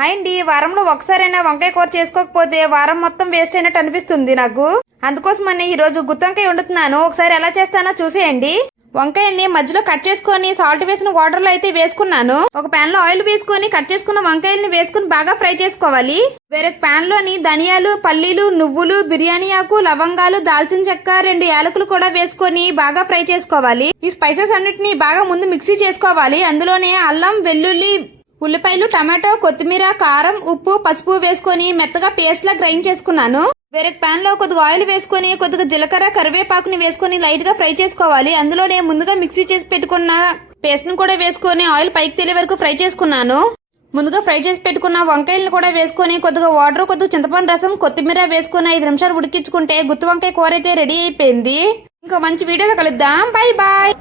Hi అండి, వారంలో ఒకసారైనా వంకాయ కూర చేసుకోకపోతే వారం మొత్తం వేస్ట్ అయినట్టు అనిపిస్తుంది నాకు. అందుకోసమని ఈ రోజు గుత్తొంకాయ వండుతున్నాను. ఒకసారి ఎలా చేస్తానో చూసేయండి. వంకాయల్ని మధ్యలో కట్ చేసుకొని సాల్ట్ వేసిన వాటర్ లో అయితే వేసుకున్నాను. ఒక ప్యాన్ లో ఆయిల్ వేసుకొని కట్ చేసుకున్న వంకాయల్ని వేసుకుని బాగా ఫ్రై చేసుకోవాలి. వేరొక ప్యాన్ లోని ధనియాలు, పల్లీలు, నువ్వులు, బిర్యానీ ఆకు, లవంగాలు, దాల్చిన చెక్క, 2 యాలకులు కూడా వేసుకొని బాగా ఫ్రై చేసుకోవాలి. ఈ స్పైసెస్ అన్నిటిని బాగా ముందు మిక్సీ చేసుకోవాలి. అందులోనే అల్లం, వెల్లుల్లి, ఉల్లిపాయలు, టమాటో, కొత్తిమీర, కారం, ఉప్పు, పసుపు వేసుకొని మెత్తగా పేస్ట్ లా గ్రైండ్ చేసుకున్నాను. వేరే ప్యాన్ లో కొద్దిగా ఆయిల్ వేసుకొని కొద్దిగా జీలకర్ర, కరివేపాకుని వేసుకొని లైట్ గా ఫ్రై చేసుకోవాలి. అందులోనే ముందుగా మిక్సీ చేసి పెట్టుకున్న పేస్ట్ ను కూడా వేసుకొని ఆయిల్ పైకి తేలే వరకు ఫ్రై చేసుకున్నాను. ముందుగా ఫ్రై చేసి పెట్టుకున్న వంకాయలను కూడా వేసుకొని కొద్దిగా వాటర్, కొద్దిగా చింతపండు రసం, కొత్తిమీర వేసుకుని 5 నిమిషాలు ఉడికించుకుంటే గుత్తి వంకాయ కూర అయితే రెడీ అయిపోయింది. ఇంకో మంచి వీడియోలో కలుద్దాం. Bye bye.